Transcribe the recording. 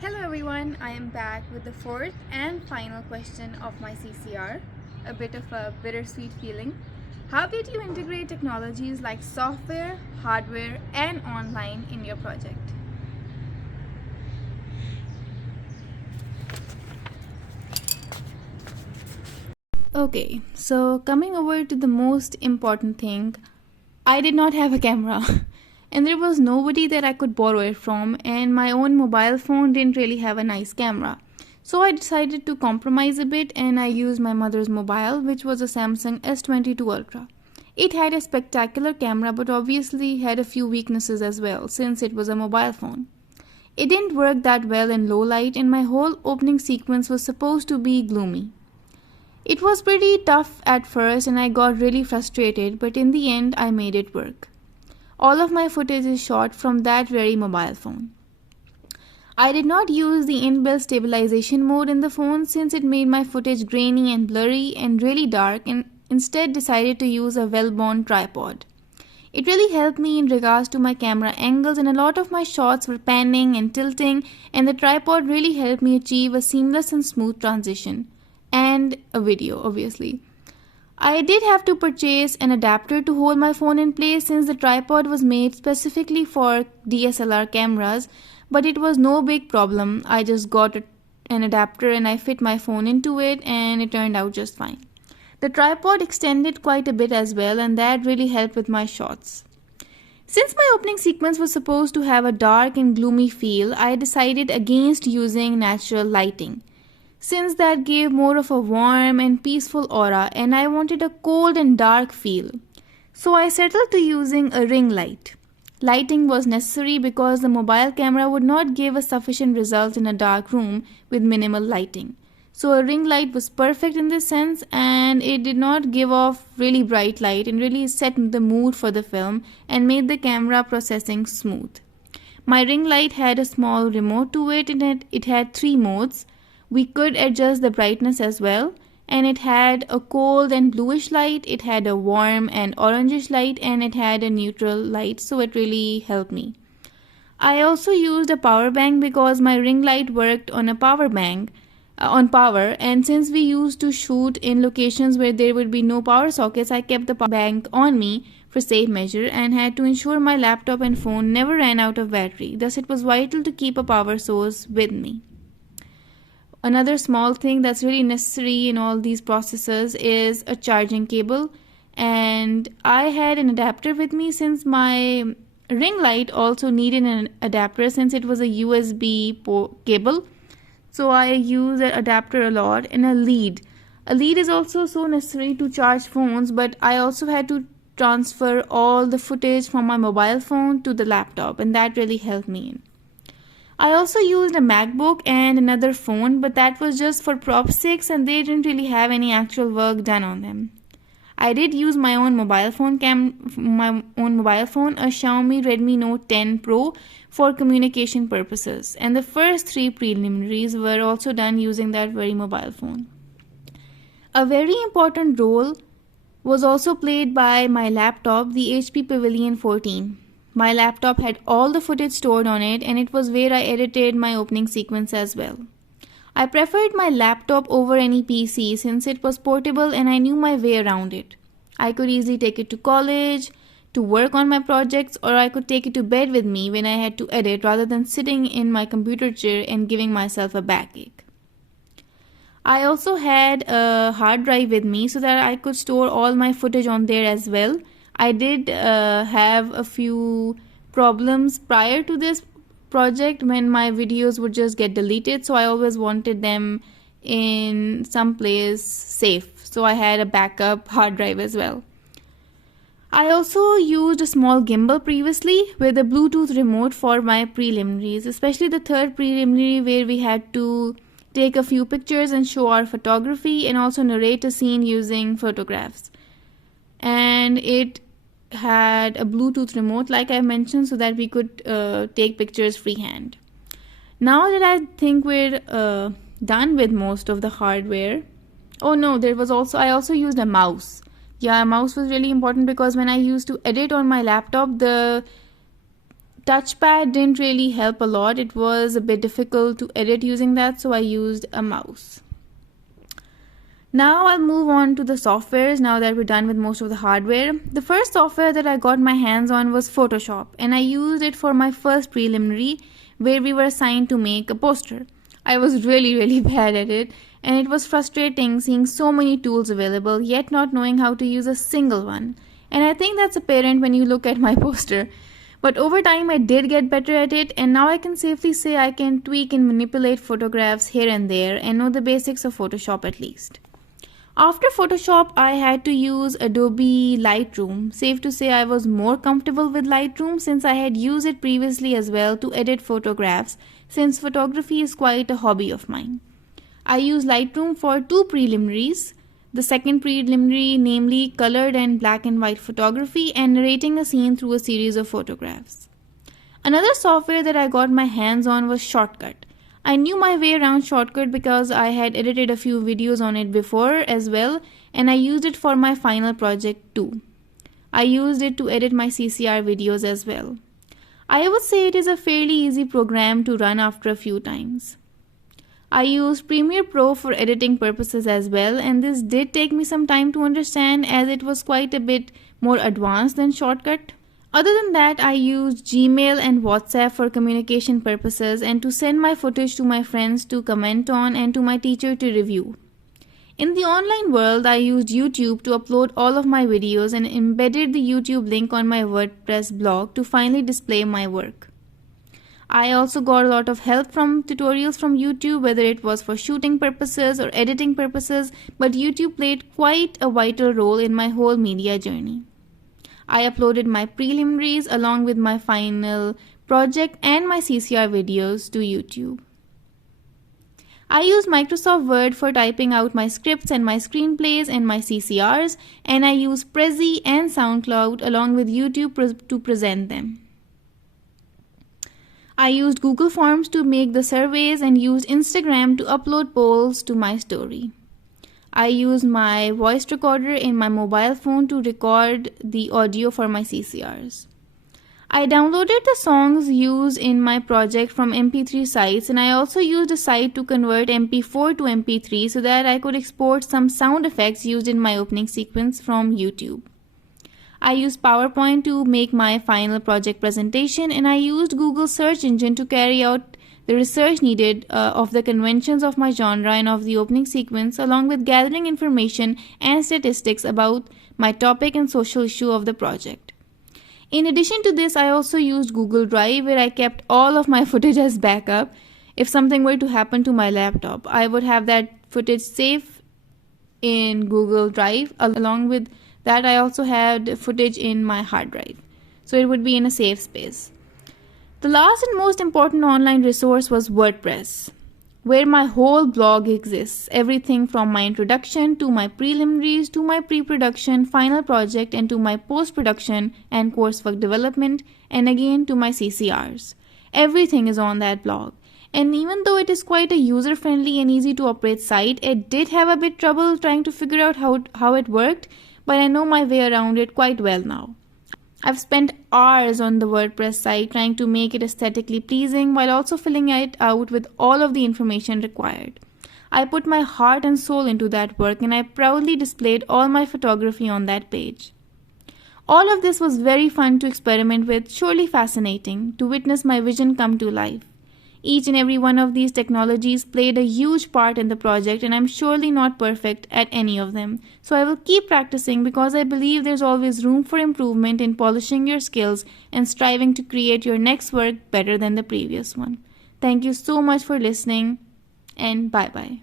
Hello everyone, I am back with the fourth and final question of my CCR. A bit of a bittersweet feeling. How did you integrate technologies like software, hardware, and online in your project? Okay, so coming over to the most important thing, I did not have a camera. And there was nobody that I could borrow it from, and my own mobile phone didn't really have a nice camera. So I decided to compromise a bit and I used my mother's mobile, which was a Samsung S22 Ultra. It had a spectacular camera but obviously had a few weaknesses as well since it was a mobile phone. It didn't work that well in low light and my whole opening sequence was supposed to be gloomy. It was pretty tough at first and I got really frustrated, but in the end I made it work. All of my footage is shot from that very mobile phone. I did not use the inbuilt stabilization mode in the phone since it made my footage grainy and blurry and really dark, and instead decided to use a well-worn tripod. It really helped me in regards to my camera angles, and a lot of my shots were panning and tilting, and the tripod really helped me achieve a seamless and smooth transition. And a video, obviously. I did have to purchase an adapter to hold my phone in place since the tripod was made specifically for DSLR cameras, but it was no big problem. I just got an adapter and I fit my phone into it and it turned out just fine. The tripod extended quite a bit as well, and that really helped with my shots. Since my opening sequence was supposed to have a dark and gloomy feel, I decided against using natural lighting, since that gave more of a warm and peaceful aura and I wanted a cold and dark feel. So I settled to using a ring light. Lighting was necessary because the mobile camera would not give a sufficient result in a dark room with minimal lighting. So a ring light was perfect in this sense, and it did not give off really bright light and really set the mood for the film and made the camera processing smooth. My ring light had a small remote to it and it had 3 modes. We could adjust the brightness as well, and it had a cold and bluish light, it had a warm and orangish light, and it had a neutral light, so it really helped me. I also used a power bank because my ring light worked on a power bank, on power, and since we used to shoot in locations where there would be no power sockets, I kept the power bank on me for safe measure and had to ensure my laptop and phone never ran out of battery. Thus it was vital to keep a power source with me. Another small thing that's really necessary in all these processes is a charging cable, and I had an adapter with me since my ring light also needed an adapter since it was a USB cable. So I use an adapter a lot, and a lead. A lead is also so necessary to charge phones, but I also had to transfer all the footage from my mobile phone to the laptop, and that really helped me. I also used a MacBook and another phone, but that was just for prop sake and they didn't really have any actual work done on them. I did use my own mobile phone, a Xiaomi Redmi Note 10 Pro, for communication purposes, and the first 3 preliminaries were also done using that very mobile phone. A very important role was also played by my laptop, the HP Pavilion 14. My laptop had all the footage stored on it, and it was where I edited my opening sequence as well. I preferred my laptop over any PC since it was portable and I knew my way around it. I could easily take it to college, to work on my projects, or I could take it to bed with me when I had to edit rather than sitting in my computer chair and giving myself a backache. I also had a hard drive with me so that I could store all my footage on there as well. I did have a few problems prior to this project when my videos would just get deleted, so I always wanted them in some place safe, so I had a backup hard drive as well. I also used a small gimbal previously with a Bluetooth remote for my preliminaries, especially the third preliminary where we had to take a few pictures and show our photography and also narrate a scene using photographs. And it had a Bluetooth remote like I mentioned so that we could take pictures freehand. Now that I think we're done with most of the hardware. Oh no, I also used a mouse. Yeah, a mouse was really important because when I used to edit on my laptop, the touchpad didn't really help a lot. It was a bit difficult to edit using that, so I used a mouse. Now I'll move on to the softwares now that we're done with most of the hardware. The first software that I got my hands on was Photoshop, and I used it for my first preliminary where we were assigned to make a poster. I was really bad at it, and it was frustrating seeing so many tools available yet not knowing how to use a single one. And I think that's apparent when you look at my poster. But over time I did get better at it, and now I can safely say I can tweak and manipulate photographs here and there and know the basics of Photoshop at least. After Photoshop, I had to use Adobe Lightroom. Safe to say I was more comfortable with Lightroom since I had used it previously as well to edit photographs, since photography is quite a hobby of mine. I used Lightroom for two preliminaries. The second preliminary, namely colored and black and white photography and narrating a scene through a series of photographs. Another software that I got my hands on was Shortcut. I knew my way around Shortcut because I had edited a few videos on it before as well, and I used it for my final project too. I used it to edit my CCR videos as well. I would say it is a fairly easy program to run after a few times. I used Premiere Pro for editing purposes as well, and this did take me some time to understand as it was quite a bit more advanced than Shortcut. Other than that, I used Gmail and WhatsApp for communication purposes and to send my footage to my friends to comment on and to my teacher to review. In the online world, I used YouTube to upload all of my videos and embedded the YouTube link on my WordPress blog to finally display my work. I also got a lot of help from tutorials from YouTube, whether it was for shooting purposes or editing purposes, but YouTube played quite a vital role in my whole media journey. I uploaded my preliminaries along with my final project and my CCR videos to YouTube. I used Microsoft Word for typing out my scripts and my screenplays and my CCRs, and I used Prezi and SoundCloud along with YouTube to present them. I used Google Forms to make the surveys and used Instagram to upload polls to my story. I used my voice recorder in my mobile phone to record the audio for my CCRs. I downloaded the songs used in my project from MP3 sites, and I also used a site to convert MP4 to MP3 so that I could export some sound effects used in my opening sequence from YouTube. I used PowerPoint to make my final project presentation, and I used Google search engine to carry out the research needed of the conventions of my genre and of the opening sequence, along with gathering information and statistics about my topic and social issue of the project. In addition to this, I also used Google Drive, where I kept all of my footage as backup. If something were to happen to my laptop, I would have that footage safe in Google Drive. Along with that, I also had footage in my hard drive, so it would be in a safe space. The last and most important online resource was WordPress, where my whole blog exists. Everything from my introduction to my preliminaries to my pre-production, final project, and to my post-production and coursework development, and again to my CCRs. Everything is on that blog. And even though it is quite a user-friendly and easy to operate site, it did have a bit trouble trying to figure out how it worked, but I know my way around it quite well now. I've spent hours on the WordPress site trying to make it aesthetically pleasing while also filling it out with all of the information required. I put my heart and soul into that work, and I proudly displayed all my photography on that page. All of this was very fun to experiment with, surely fascinating to witness my vision come to life. Each and every one of these technologies played a huge part in the project, and I'm surely not perfect at any of them. So I will keep practicing because I believe there's always room for improvement in polishing your skills and striving to create your next work better than the previous one. Thank you so much for listening, and bye-bye.